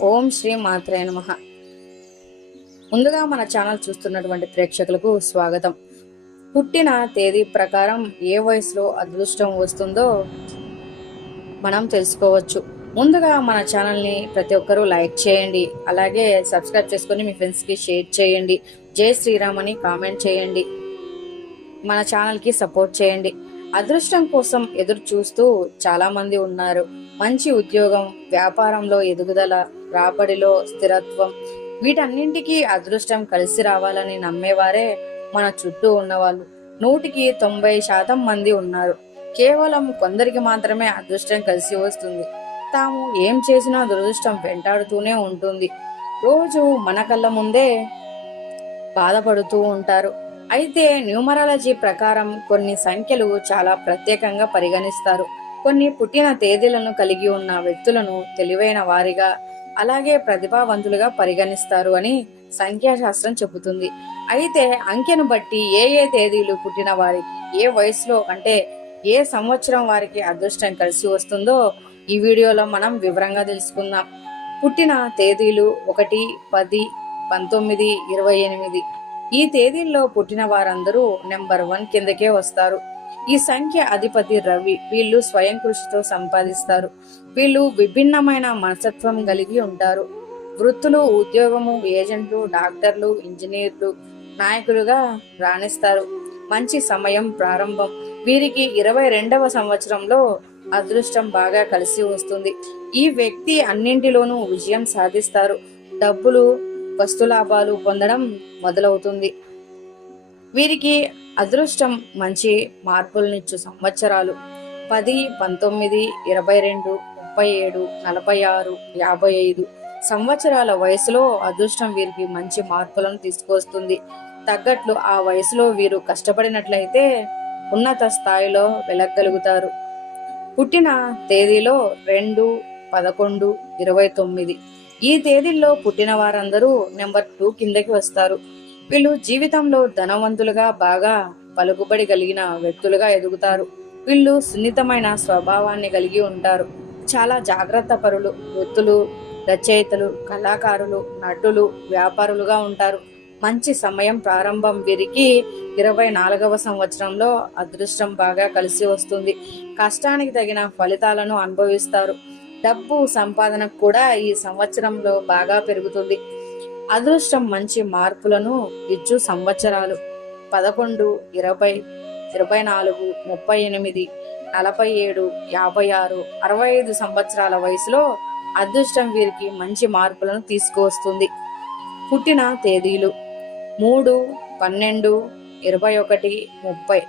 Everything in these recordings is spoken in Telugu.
ఓం శ్రీ మాత్రే నమ. ముందుగా మన ఛానల్ చూస్తున్నటువంటి ప్రేక్షకులకు స్వాగతం. పుట్టిన తేదీ ప్రకారం ఏ వయసులో అదృష్టం వస్తుందో మనం తెలుసుకోవచ్చు. ముందుగా మన ఛానల్ని ప్రతి ఒక్కరూ లైక్ చేయండి అలాగే సబ్స్క్రైబ్ చేసుకొని మీ ఫ్రెండ్స్కి షేర్ చేయండి జై శ్రీరామ్ అని కామెంట్ చేయండి మన ఛానల్కి సపోర్ట్ చేయండి. అదృష్టం కోసం ఎదురు చూస్తూ చాలామంది ఉన్నారు. మంచి ఉద్యోగం వ్యాపారంలో ఎదుగుదల రాబడిలో స్థిరత్వం. వీటన్నింటికి అదృష్టం కలిసి రావాలని నమ్మేవారే మన చుట్టూ ఉన్నవాళ్ళు. నూటికి తొంభై శాతం మంది ఉన్నారు. కేవలం కొందరికి మాత్రమే అదృష్టం కలిసి వస్తుంది. తాము ఏం చేసినా దురదృష్టం వెంటాడుతూనే ఉంటుంది. రోజు మన కళ్ళ ముందే బాధపడుతూ ఉంటారు. అయితే న్యూమరాలజీ ప్రకారం కొన్ని సంఖ్యలు చాలా ప్రత్యేకంగా పరిగణిస్తారు. కొన్ని పుట్టిన తేదీలను కలిగి ఉన్న వ్యక్తులను తెలివైన వారిగా అలాగే ప్రతిభావంతులుగా పరిగణిస్తారు అని సంఖ్యాశాస్త్రం చెబుతుంది. అయితే అంకెను బట్టి ఏ ఏ తేదీలు పుట్టిన వారికి ఏ వయసులో అంటే ఏ సంవత్సరం వారికి అదృష్టం కలిసి వస్తుందో ఈ వీడియోలో మనం వివరంగా తెలుసుకుందాం. పుట్టిన తేదీలు ఒకటి పది పంతొమ్మిది ఇరవై ఎనిమిది. ఈ తేదీల్లో పుట్టిన వారందరూ నెంబర్ వన్ కిందకే వస్తారు. ఈ సంఖ్య అధిపతి రవి. వీళ్ళు స్వయం కృషితో సంపాదిస్తారు. వీళ్ళు విభిన్నమైన మనసత్వం కలిగి ఉంటారు. వృత్తులు ఉద్యోగము ఏజెంట్లు డాక్టర్లు ఇంజనీర్లు నాయకులుగా రాణిస్తారు. మంచి సమయం ప్రారంభం. వీరికి ఇరవై రెండవ సంవత్సరంలో అదృష్టం బాగా కలిసి వస్తుంది. ఈ వ్యక్తి అన్నింటిలోనూ విజయం సాధిస్తారు. డబ్బులు వస్తులాభాలు పొందడం మొదలవుతుంది. వీరికి అదృష్టం మంచి మార్పులనిచ్చు సంవత్సరాలు. పది పంతొమ్మిది ఇరవై రెండు ముప్పై ఏడు నలభై ఆరు యాభై ఐదు సంవత్సరాల వయసులో అదృష్టం వీరికి మంచి మార్పులను తీసుకొస్తుంది తగ్గట్లు ఆ వయసులో వీరు కష్టపడినట్లయితే ఉన్నత స్థాయిలో వెలగలుగుతారు పుట్టిన తేదీలో రెండు పదకొండు ఇరవై తొమ్మిది ఈ తేదీల్లో పుట్టిన వారందరూ నెంబర్ టూ కిందకి వస్తారు. వీళ్ళు జీవితంలో ధనవంతులుగా బాగా పలుకుబడి కలిగిన వ్యక్తులుగా ఎదుగుతారు. వీళ్ళు సున్నితమైన స్వభావాన్ని కలిగి ఉంటారు. చాలా జాగ్రత్త పరులు వృత్తులు రచయితలు కళాకారులు నటులు వ్యాపారులుగా ఉంటారు. మంచి సమయం ప్రారంభం వీరికి ఇరవై నాలుగవ సంవత్సరంలో అదృష్టం బాగా కలిసి వస్తుంది. కష్టానికి తగిన ఫలితాలను అనుభవిస్తారు. డబ్బు సంపాదన కూడా ఈ సంవత్సరంలో బాగా పెరుగుతుంది. అదృష్టం మంచి మార్పులను ఇచ్చు సంవత్సరాలు. పదకొండు ఇరవై ఇరవై నాలుగు ముప్పై ఎనిమిది నలభై ఏడు యాభై ఆరు అరవై ఐదు సంవత్సరాల వయసులో అదృష్టం వీరికి మంచి మార్పులను తీసుకువస్తుంది. పుట్టిన తేదీలు మూడు పన్నెండు ఇరవై ఒకటి ముప్పై.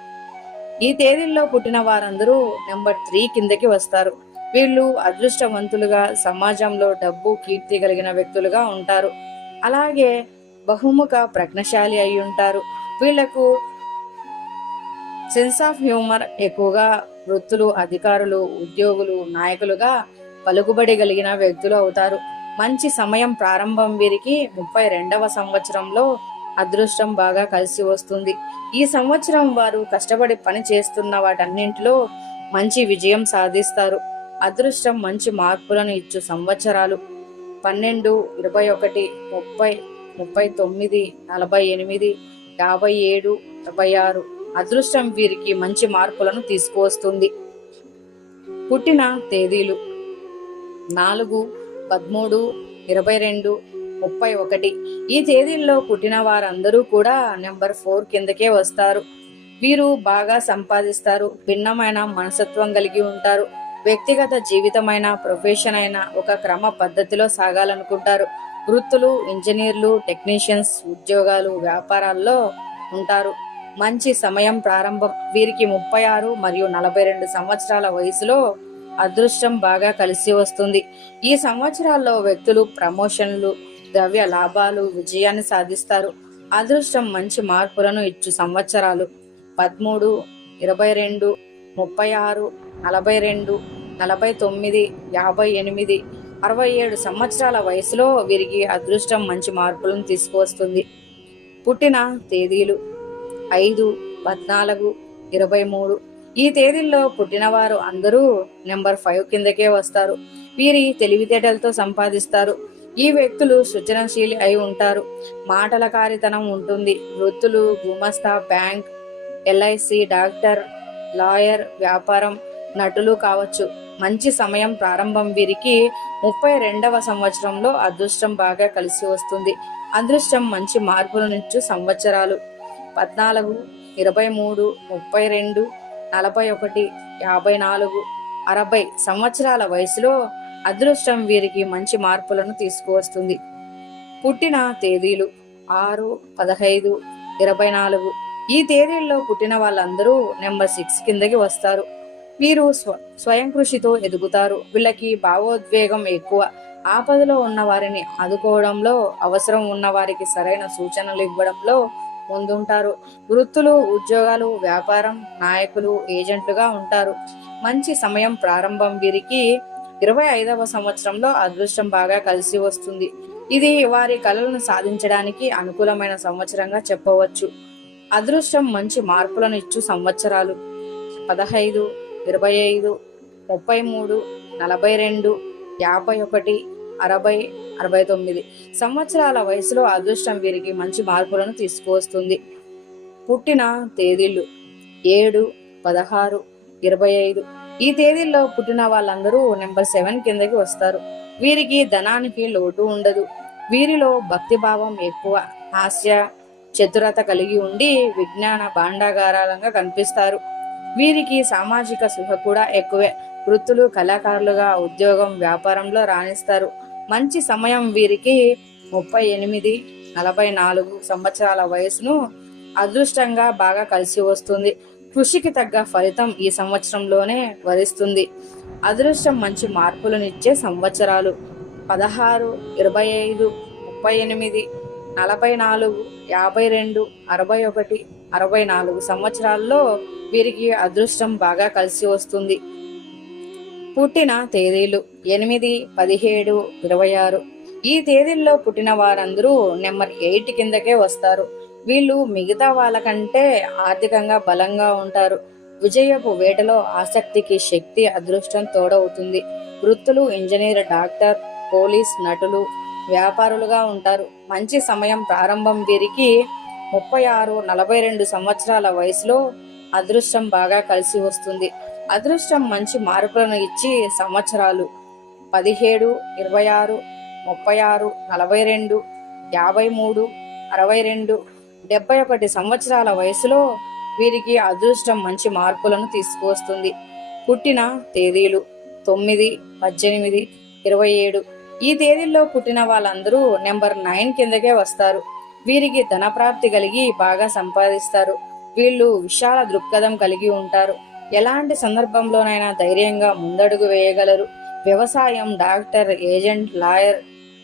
ఈ తేదీల్లో పుట్టిన వారందరూ నెంబర్ త్రీ కిందకి వస్తారు. వీళ్ళు అదృష్టవంతులుగా సమాజంలో డబ్బు కీర్తి కలిగిన వ్యక్తులుగా ఉంటారు. అలాగే బహుముఖ ప్రజ్ఞశాలి అయి ఉంటారు. వీళ్ళకు సెన్స్ ఆఫ్ హ్యూమర్ ఎక్కువగా వృత్తులు అధికారులు ఉద్యోగులు నాయకులుగా పలుకుబడి కలిగిన వ్యక్తులు అవుతారు. మంచి సమయం ప్రారంభం వీరికి ముప్పై రెండవ సంవత్సరంలో అదృష్టం బాగా కలిసి వస్తుంది. ఈ సంవత్సరం వారు కష్టపడి పని చేస్తున్న వాటన్నింటిలో మంచి విజయం సాధిస్తారు. అదృష్టం మంచి మార్పులను ఇచ్చు సంవత్సరాలు. పన్నెండు ఇరవై ఒకటి ముప్పై ముప్పై తొమ్మిది నలభై ఎనిమిది యాభై ఏడు డెబ్బై ఆరు. అదృష్టం వీరికి మంచి మార్పులను తీసుకువస్తుంది. పుట్టిన తేదీలు నాలుగు పదమూడు ఇరవై రెండు ముప్పై ఒకటి. ఈ తేదీల్లో పుట్టిన వారందరూ కూడా నెంబర్ ఫోర్ కిందకే వస్తారు. వీరు బాగా సంపాదిస్తారు భిన్నమైన మనసత్వం కలిగి ఉంటారు. వ్యక్తిగత జీవితమైన ప్రొఫెషన్ అయిన ఒక క్రమ పద్ధతిలో సాగాలనుకుంటారు. వృత్తులు ఇంజనీర్లు టెక్నీషియన్స్ ఉద్యోగాలు వ్యాపారాల్లో ఉంటారు. మంచి సమయం ప్రారంభం. వీరికి ముప్పై ఆరు మరియు నలభై రెండు సంవత్సరాల వయసులో అదృష్టం బాగా కలిసి వస్తుంది. ఈ సంవత్సరాల్లో వ్యక్తులు ప్రమోషన్లు ద్రవ్య లాభాలు విజయాన్ని సాధిస్తారు. అదృష్టం మంచి మార్పులను ఇచ్చు సంవత్సరాలు. పదమూడు ఇరవై రెండు ముప్పై ఆరు నలభై రెండు నలభై తొమ్మిది యాభై ఎనిమిది అరవై ఏడు సంవత్సరాల వయసులో వీరికి అదృష్టం మంచి మార్పులను తీసుకువస్తుంది. పుట్టిన తేదీలు ఐదు పద్నాలుగు ఇరవై మూడు. ఈ తేదీల్లో పుట్టినవారు అందరూ నెంబర్ ఫైవ్ కిందకే వస్తారు. వీరి తెలివితేటలతో సంపాదిస్తారు. ఈ వ్యక్తులు సృజనశీలి అయి ఉంటారు. మాటల కారితనం ఉంటుంది. వృత్తులు గుమస్తా బ్యాంక్ ఎల్ఐసి డాక్టర్ లాయర్ వ్యాపారం నటులు కావచ్చు. మంచి సమయం ప్రారంభం వీరికి ముప్పై రెండవ సంవత్సరంలో అదృష్టం బాగా కలిసి వస్తుంది. అదృష్టం మంచి మార్పులనిచ్చు సంవత్సరాలు. పద్నాలుగు ఇరవై మూడు ముప్పై రెండు నలభై ఒకటి యాభై నాలుగు అరవై సంవత్సరాల వయసులో అదృష్టం వీరికి మంచి మార్పులను తీసుకువస్తుంది. పుట్టిన తేదీలు ఆరు పదహైదు ఇరవై నాలుగు ఈ తేదీల్లో పుట్టిన వాళ్ళందరూ నెంబర్ సిక్స్ కిందకి వస్తారు. వీరు స్వ స్వయం కృషితో ఎదుగుతారు. వీళ్ళకి భావోద్వేగం ఎక్కువ. ఆపదలో ఉన్న వారిని ఆదుకోవడంలో అవసరం ఉన్న వారికి సరైన సూచనలు ఇవ్వడంలో ముందుంటారు. వృత్తులు ఉద్యోగాలు వ్యాపారం నాయకులు ఏజెంట్లుగా ఉంటారు. మంచి సమయం ప్రారంభం వీరికి ఇరవై ఐదవ సంవత్సరంలో అదృష్టం బాగా కలిసి వస్తుంది. ఇది వారి కళలను సాధించడానికి అనుకూలమైన సంవత్సరంగా చెప్పవచ్చు. అదృష్టం మంచి మార్పులను ఇచ్చు సంవత్సరాలు. పదహైదు ఇరవై ఐదు ముప్పై మూడు నలభై రెండు యాభై ఒకటి అరవై అరవై తొమ్మిది సంవత్సరాల వయసులో అదృష్టం వీరికి మంచి మార్పులను తీసుకువస్తుంది. పుట్టిన తేదీలు ఏడు పదహారు ఇరవై ఐదు ఈ తేదీల్లో పుట్టిన వాళ్ళందరూ నెంబర్ సెవెన్ కిందకి వస్తారు. వీరికి ధనానికి లోటు ఉండదు. వీరిలో భక్తిభావం ఎక్కువ హాస్య చతురత కలిగి ఉండి విజ్ఞాన భాండాగారాలంగా కనిపిస్తారు. వీరికి సామాజిక సుఖ కూడా ఎక్కువే. వృత్తులు కళాకారులుగా ఉద్యోగం వ్యాపారంలో రాణిస్తారు. మంచి సమయం వీరికి ముప్పై ఎనిమిది నలభై నాలుగు సంవత్సరాల వయసును అదృష్టంగా బాగా కలిసి వస్తుంది. కృషికి తగ్గ ఫలితం ఈ సంవత్సరంలోనే వరిస్తుంది. అదృష్టం మంచి మార్పులనిచ్చే సంవత్సరాలు. పదహారు ఇరవై ఐదు ముప్పై ఎనిమిది నలభై నాలుగు యాభై రెండు అరవై ఒకటి అరవై నాలుగు సంవత్సరాల్లో వీరికి అదృష్టం బాగా కలిసి వస్తుంది. పుట్టిన తేదీలు ఎనిమిది పదిహేడు ఇరవై ఆరు. ఈ తేదీల్లో పుట్టిన వారందరూ నెంబర్ ఎయిట్ కిందకే వస్తారు. వీళ్ళు మిగతా వాళ్ళకంటే ఆర్థికంగా బలంగా ఉంటారు. విజయపు వేటలో ఆసక్తికి శక్తి అదృష్టం తోడవుతుంది. వృత్తులు ఇంజనీర్ డాక్టర్ పోలీస్ నటులు వ్యాపారులుగా ఉంటారు. మంచి సమయం ప్రారంభం వీరికి ముప్పై ఆరు నలభై రెండు సంవత్సరాల వయసులో అదృష్టం బాగా కలిసి వస్తుంది. అదృష్టం మంచి మార్పులను ఇచ్చి సంవత్సరాలు పదిహేడు ఇరవై ఆరు ముప్పై ఆరు నలభై రెండు యాభై మూడు అరవై రెండు డెబ్బై ఒకటి సంవత్సరాల వయసులో వీరికి అదృష్టం మంచి మార్పులను తీసుకువస్తుంది. పుట్టిన తేదీలు తొమ్మిది పద్దెనిమిది ఇరవై ఏడు. ఈ తేదీల్లో పుట్టిన వాళ్ళందరూ నెంబర్ నైన్ కిందకే వస్తారు. వీరికి ధనప్రాప్తి కలిగి బాగా సంపాదిస్తారు. వీళ్ళు విశాల దృక్పథం కలిగి ఉంటారు. ఎలాంటి సందర్భంలోనైనా ధైర్యంగా ముందడుగు వేయగలరు. వ్యవసాయం డాక్టర్ ఏజెంట్ లాయర్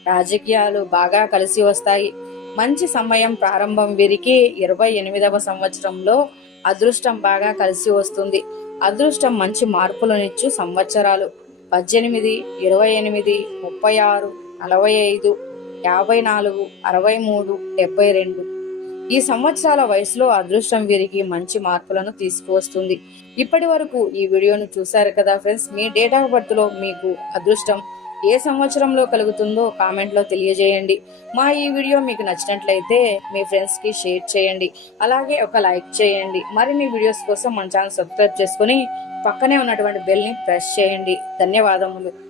రాజకీయాలు బాగా కలిసి వస్తాయి. మంచి సమయం ప్రారంభం వీరికి ఇరవై ఎనిమిదవ సంవత్సరంలో అదృష్టం బాగా కలిసి వస్తుంది. అదృష్టం మంచి మార్పులనిచ్చు సంవత్సరాలు. పద్దెనిమిది ఇరవై ఎనిమిది ముప్పై ఆరు నలభై ఐదు యాభై నాలుగు అరవై మూడు డెబ్బై రెండు. ఈ సంవత్సరాల వయసులో అదృష్టం వీరికి మంచి మార్పులను తీసుకువస్తుంది. ఇప్పటి వరకు ఈ వీడియోను చూశారు కదా ఫ్రెండ్స్? మీ డేట్ ఆఫ్ బర్త్లో మీకు అదృష్టం ఏ సంవత్సరంలో కలుగుతుందో కామెంట్లో తెలియజేయండి. మా ఈ వీడియో మీకు నచ్చినట్లయితే మీ ఫ్రెండ్స్కి షేర్ చేయండి. అలాగే ఒక లైక్ చేయండి. మరిన్ని వీడియోస్ కోసం మన ఛానల్ సబ్స్క్రైబ్ చేసుకుని పక్కనే ఉన్నటువంటి బెల్ని ప్రెస్ చేయండి. ధన్యవాదములు.